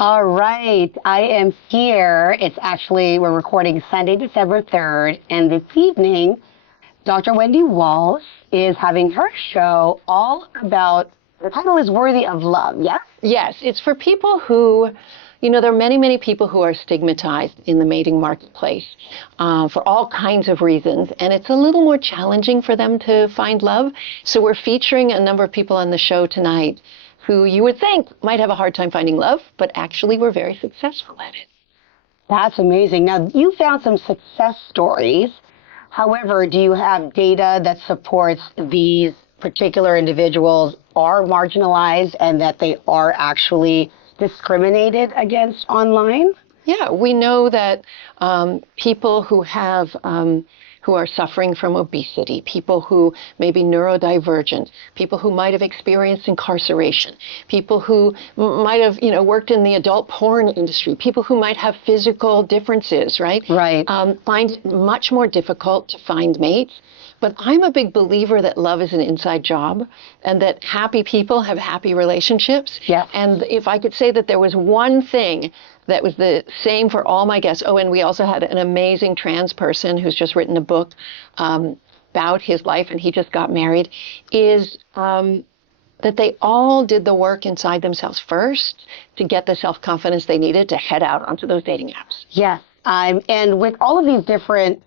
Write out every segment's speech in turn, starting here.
All right, I am here. We're recording Sunday, December 3rd, and this evening, Dr. Wendy Walsh is having her show all about, the title is Worthy of Love, yes? Yes, it's for people who, there are many, many people who are stigmatized in the mating marketplace for all kinds of reasons, and it's a little more challenging for them to find love. So we're featuring a number of people on the show tonight who you would think might have a hard time finding love, but actually were very successful at it. That's amazing. Now, you found some success stories. However, do you have data that supports these particular individuals are marginalized and that they are actually discriminated against online? Yeah, we know that people who have who are suffering from obesity, people who may be neurodivergent, people who might have experienced incarceration, people who might have, worked in the adult porn industry, people who might have physical differences, right? Right. Find it much more difficult to find mates. But I'm a big believer that love is an inside job and that happy people have happy relationships. Yeah. And if I could say that there was one thing that was the same for all my guests. Oh, and we also had an amazing trans person who's just written a book about his life, and he just got married, is that they all did the work inside themselves first to get the self-confidence they needed to head out onto those dating apps. Yes. And with all of these different,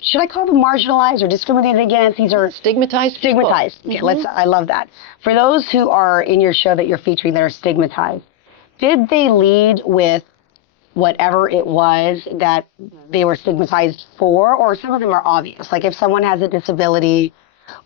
should I call them marginalized or discriminated against? These are stigmatized. Stigmatized. Okay, I love that. For those who are in your show that you're featuring that are stigmatized, did they lead with whatever it was that they were stigmatized for, or some of them are obvious? Like if someone has a disability,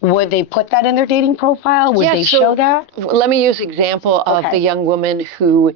would they put that in their dating profile? Would they show that? Let me use example of the young woman who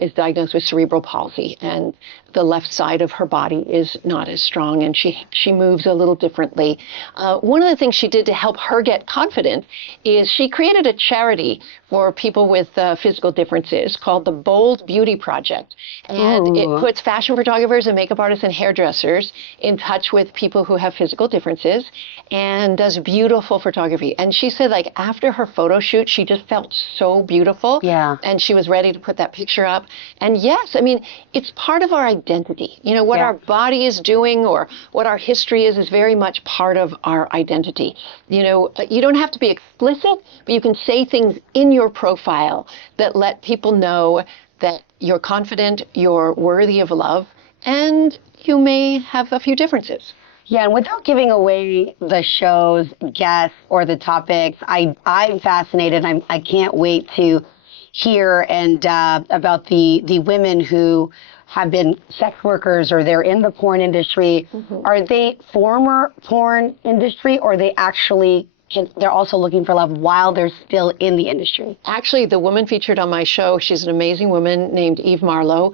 is diagnosed with cerebral palsy, and the left side of her body is not as strong, and she moves a little differently. One of the things she did to help her get confident is she created a charity for people with physical differences called the Bold Beauty Project. And it puts fashion photographers and makeup artists and hairdressers in touch with people who have physical differences and does beautiful photography. And she said, like, after her photo shoot, she just felt so beautiful. Yeah. And she was ready to put that picture up. And yes, I mean, it's part of our identity. What our body is doing or what our history is very much part of our identity. You don't have to be explicit, but you can say things in your profile that let people know that you're confident, you're worthy of love, and you may have a few differences. Yeah, and without giving away the show's guests or the topics, I'm fascinated. I can't wait to hear and about the women who have been sex workers or they're in the porn industry. Are they former porn industry, or they actually they're also looking for love while they're still in the industry? Actually, the woman featured on my show, she's an amazing woman named Eve Marlowe,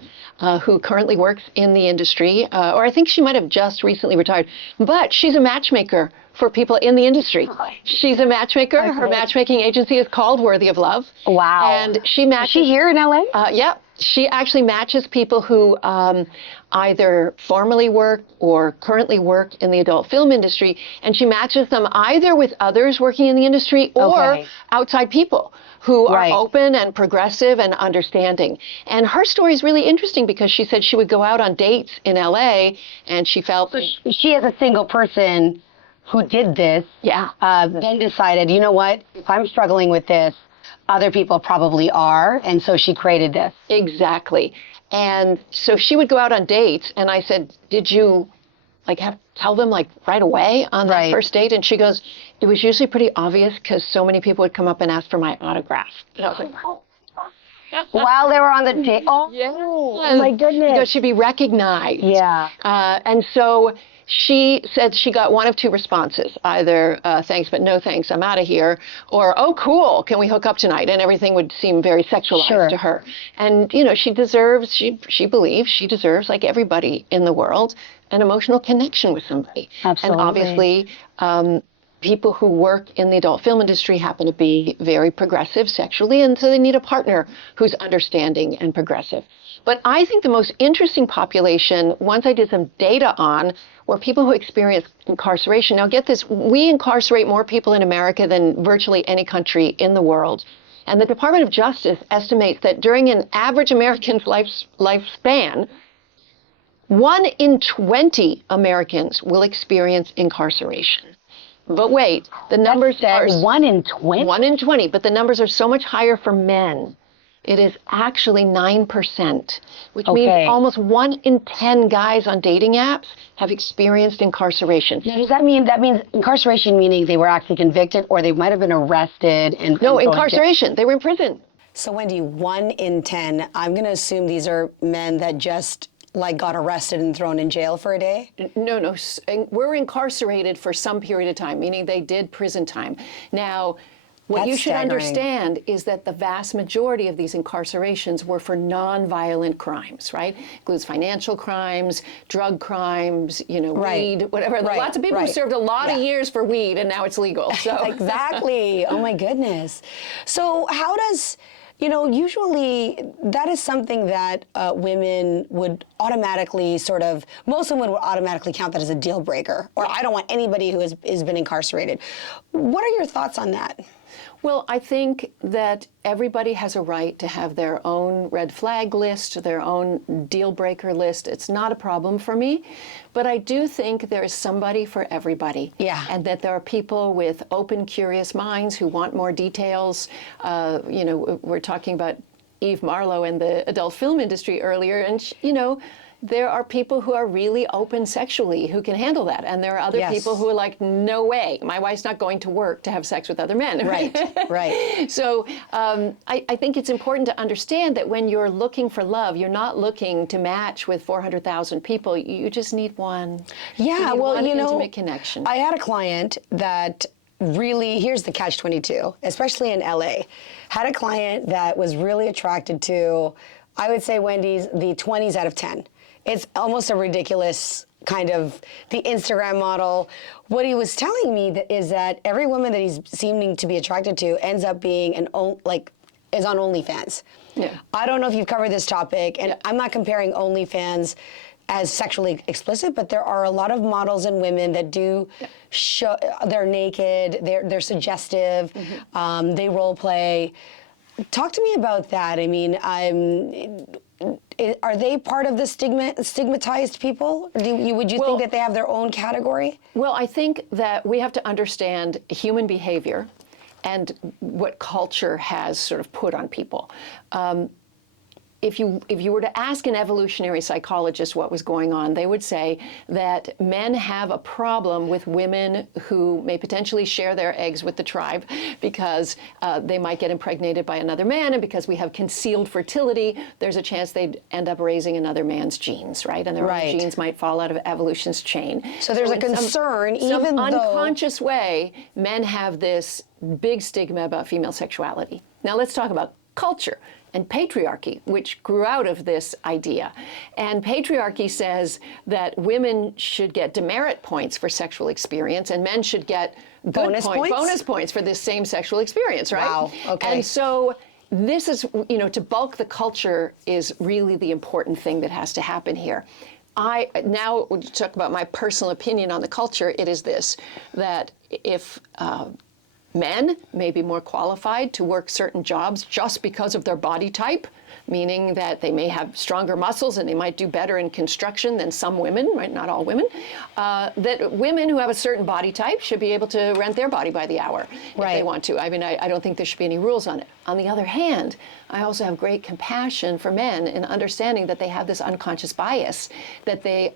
who currently works in the industry, or I think she might have just recently retired, but she's a matchmaker for people in the industry. She's a matchmaker. Okay. Her matchmaking agency is called Worthy of Love. Wow. And she matches. Is she here in LA? Yeah. She actually matches people who either formerly work or currently work in the adult film industry, and she matches them either with others working in the industry or outside people who are open and progressive and understanding. And her story is really interesting because she said she would go out on dates in LA, and she felt... She as a single person who did this, then decided, you know what, if I'm struggling with this, other people probably are, and so she created this. Exactly. And so she would go out on dates, and I said, did you tell them right away on that first date? And she goes, it was usually pretty obvious because so many people would come up and ask for my autograph. And I was like, oh. While they were on the date? Oh my goodness. Because she'd be recognized. Yeah. And so she said she got one of two responses, either thanks but no thanks, I'm out of here, or oh cool, can we hook up tonight? And everything would seem very sexualized to her. And she deserves, she believes she deserves, like everybody in the world, an emotional connection with somebody. Absolutely. And obviously people who work in the adult film industry happen to be very progressive sexually, and so they need a partner who's understanding and progressive. But I think the most interesting population, once I did some data on, were people who experience incarceration. Now get this, we incarcerate more people in America than virtually any country in the world. And the Department of Justice estimates that during an average American's lifespan, 1 in 20 Americans will experience incarceration. But wait, the numbers are 1 in 20? 1 in 20, but the numbers are so much higher for men. It is actually 9%, which means almost 1 in 10 guys on dating apps have experienced incarceration. Now, does that mean, incarceration meaning they were actually convicted, or they might have been arrested and No, incarceration. They were in prison. So Wendy, 1 in 10, I'm going to assume these are men that just got arrested and thrown in jail for a day? No, we're incarcerated for some period of time, meaning they did prison time. Now, what you should understand is that the vast majority of these incarcerations were for non-violent crimes, right? Includes financial crimes, drug crimes, weed, whatever. Lots of people who served a lot of years for weed, and now it's legal. So Exactly. Oh my goodness. So how does, usually that is something that women would automatically most women would automatically count that as a deal breaker, or I don't want anybody who has been incarcerated. What are your thoughts on that? Well, I think that everybody has a right to have their own red flag list, their own deal breaker list. It's not a problem for me, but I do think there is somebody for everybody. Yeah. And that there are people with open, curious minds who want more details. We're talking about Eve Marlowe and the adult film industry earlier, and there are people who are really open sexually who can handle that. And there are other people who are like, no way, my wife's not going to work to have sex with other men. Right. So I think it's important to understand that when you're looking for love, you're not looking to match with 400,000 people. You just need one. Yeah, one intimate connection. I had a client that really, here's the catch-22, especially in LA, had a client that was really attracted to, I would say, Wendy's, the 20s out of 10. It's almost a ridiculous kind of the Instagram model. What he was telling me is that every woman that he's seeming to be attracted to ends up being is on OnlyFans. Yeah. I don't know if you've covered this topic, and I'm not comparing OnlyFans as sexually explicit, but there are a lot of models and women that do show, they're naked, they're suggestive, they role play. Talk to me about that. I mean, are they part of the stigmatized people? Would you think that they have their own category? Well, I think that we have to understand human behavior and what culture has sort of put on people. If you were to ask an evolutionary psychologist what was going on, they would say that men have a problem with women who may potentially share their eggs with the tribe because they might get impregnated by another man, and because we have concealed fertility, there's a chance they'd end up raising another man's genes, right? And their own genes might fall out of evolution's chain. So there's a concern, even though... unconscious way, men have this big stigma about female sexuality. Now let's talk about culture and patriarchy, which grew out of this idea. And patriarchy says that women should get demerit points for sexual experience, and men should get bonus points for this same sexual experience, right? Wow, okay. And so this is, to bulk the culture is really the important thing that has to happen here. Now, to talk about my personal opinion on the culture, it is this, that if men may be more qualified to work certain jobs just because of their body type, meaning that they may have stronger muscles and they might do better in construction than some women, right? Not all women. That women who have a certain body type should be able to rent their body by the hour if they want to. I mean, I don't think there should be any rules on it. On the other hand, I also have great compassion for men in understanding that they have this unconscious bias that they're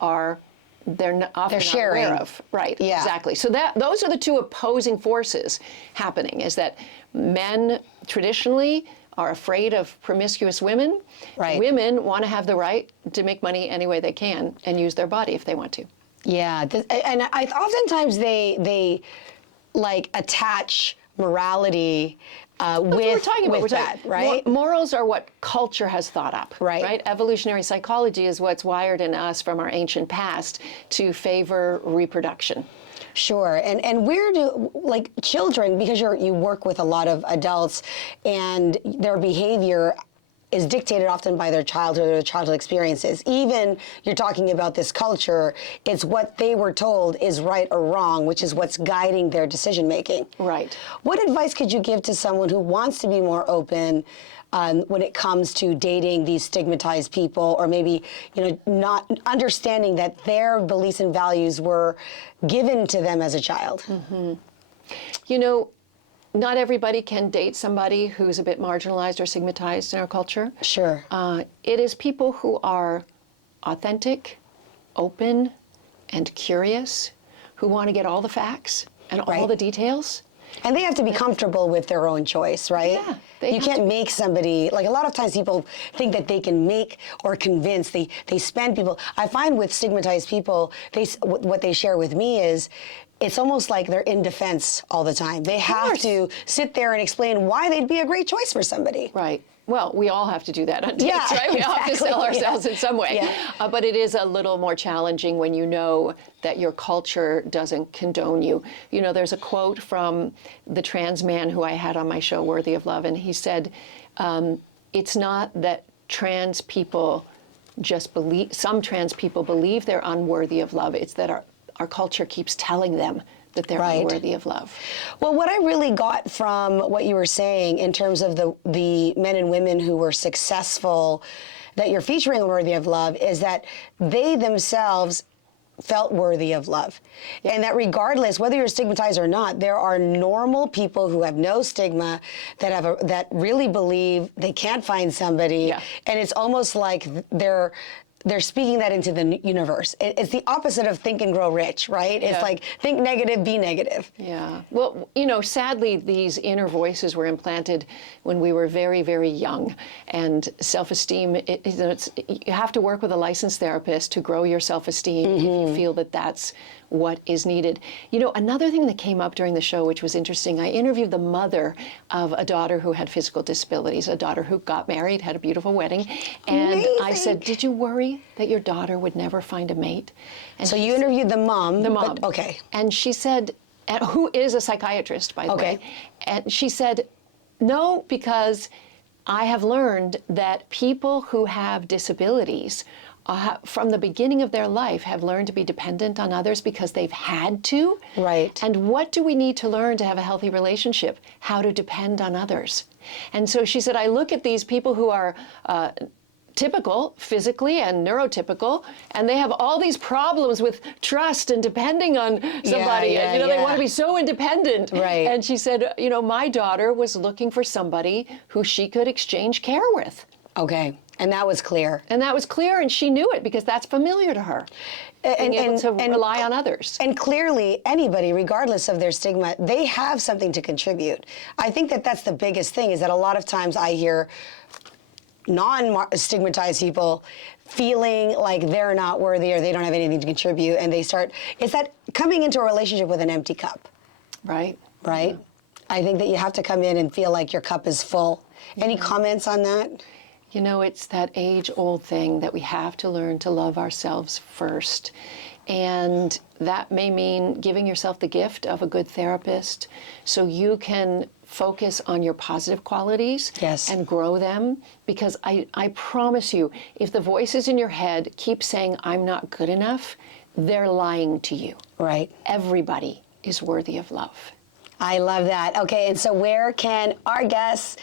often not aware of. Right, yeah. Exactly. So those are the two opposing forces happening, is that men traditionally are afraid of promiscuous women. Right. Women want to have the right to make money any way they can and use their body if they want to. Yeah, and oftentimes they attach morality with that, right? Morals are what culture has thought up, right? Evolutionary psychology is what's wired in us from our ancient past to favor reproduction. Sure, and where do children, because you work with a lot of adults, and their behavior is dictated often by their childhood or their childhood experiences. Even you're talking about this culture, it's what they were told is right or wrong, which is what's guiding their decision making. Right. What advice could you give to someone who wants to be more open when it comes to dating these stigmatized people, or maybe, not understanding that their beliefs and values were given to them as a child? Not everybody can date somebody who's a bit marginalized or stigmatized in our culture. Sure. It is people who are authentic, open, and curious, who want to get all the facts and all the details. And they have to be comfortable with their own choice, right? Yeah. You can't make somebody, like a lot of times people think that they can make or convince, they spend people. I find with stigmatized people, what they share with me is, it's almost like they're in defense all the time. They have to sit there and explain why they'd be a great choice for somebody. Right. Well, we all have to do that on dates, right? We all have to sell ourselves in some way. Yeah. But it is a little more challenging when you know that your culture doesn't condone you. There's a quote from the trans man who I had on my show, Worthy of Love, and he said, it's not that trans people just believe, some trans people believe they're unworthy of love. It's that our culture keeps telling them that they're unworthy of love. Well, what I really got from what you were saying in terms of the men and women who were successful that you're featuring Worthy of Love is that they themselves felt worthy of love. And that regardless, whether you're stigmatized or not, there are normal people who have no stigma that really believe they can't find somebody. Yeah. And it's almost like they're speaking that into the universe. It's the opposite of think and grow rich, right? Yeah. It's like think negative, be negative. Yeah. Well, sadly, these inner voices were implanted when we were very, very young. And self-esteem, you have to work with a licensed therapist to grow your self-esteem if you feel that that's what is needed. Another thing that came up during the show, which was interesting, I interviewed the mother of a daughter who had physical disabilities, a daughter who got married, had a beautiful wedding. And amazing. I said, did you worry that your daughter would never find a mate? And so you interviewed the mom. The mom. Okay. And she said, who is a psychiatrist, by the way. And she said, no, because I have learned that people who have disabilities from the beginning of their life have learned to be dependent on others because they've had to. Right. And what do we need to learn to have a healthy relationship? How to depend on others. And so she said, I look at these people who are typical physically and neurotypical, and they have all these problems with trust and depending on somebody. And, they want to be so independent. Right. And she said, my daughter was looking for somebody who she could exchange care with. Okay. And that was clear. And she knew it because that's familiar to her. Being able to rely on others. And clearly, anybody, regardless of their stigma, they have something to contribute. I think that's the biggest thing, is that a lot of times I hear non-stigmatized people feeling like they're not worthy or they don't have anything to contribute, and it's that coming into a relationship with an empty cup. Right. Right? Yeah. I think that you have to come in and feel like your cup is full. Any comments on that? It's that age-old thing that we have to learn to love ourselves first. And that may mean giving yourself the gift of a good therapist so you can focus on your positive qualities and grow them. Because I promise you, if the voices in your head keep saying, I'm not good enough, they're lying to you. Right. Everybody is worthy of love. I love that. Okay, and so where can our guests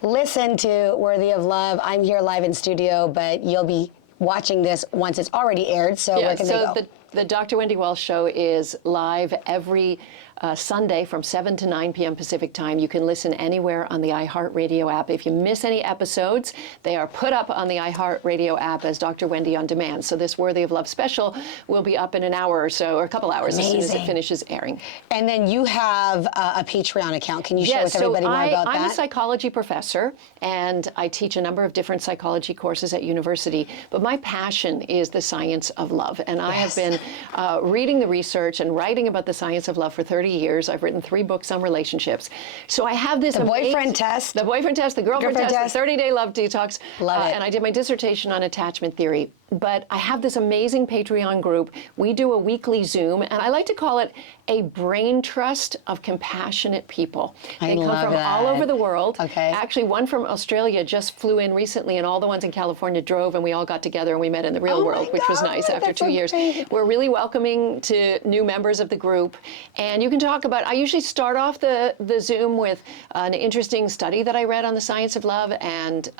listen to Worthy of Love? I'm here live in studio, but you'll be watching this once it's already aired, so where can they go? The Dr. Wendy Walsh show is live every Sunday from 7 to 9 p.m. Pacific time. You can listen anywhere on the iHeart Radio app. If you miss any episodes, they are put up on the iHeart Radio app as Dr. Wendy on Demand. So this Worthy of Love special will be up in an hour or so, or a couple hours as soon as it finishes airing. And then you have a Patreon account. Can you share with everybody more about that? I'm a psychology professor, and I teach a number of different psychology courses at university. But my passion is the science of love. And I have been reading the research and writing about the science of love for 30 years. I've written 3 books on relationships. So I have this boyfriend test, the boyfriend test, the girlfriend test, the 30-day love detox. Love it. And I did my dissertation on attachment theory But I have this amazing Patreon group. We do a weekly Zoom, and I like to call it a brain trust of compassionate people. They come from all over the world. Okay. Actually, one from Australia just flew in recently, and all the ones in California drove, and we all got together and we met in the real world, which was nice after 2 years. Great. We're really welcoming to new members of the group, and you can talk about, I usually start off the Zoom with an interesting study that I read on the science of love, and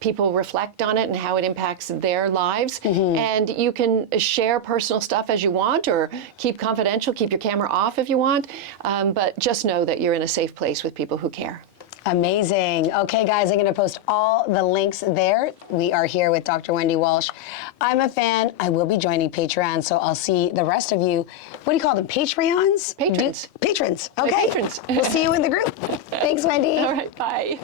people reflect on it and how it impacts their lives. And you can share personal stuff as you want, or keep confidential, keep your camera off if you want, but just know that you're in a safe place with people who care. Amazing. Okay, guys, I'm going to post all the links there. We are here with Dr. Wendy Walsh. I'm a fan. I will be joining Patreon, so I'll see the rest of you. What do you call them? Patreons? Patrons. Patrons. Okay. Patrons. We'll see you in the group. Thanks, Wendy. All right, bye.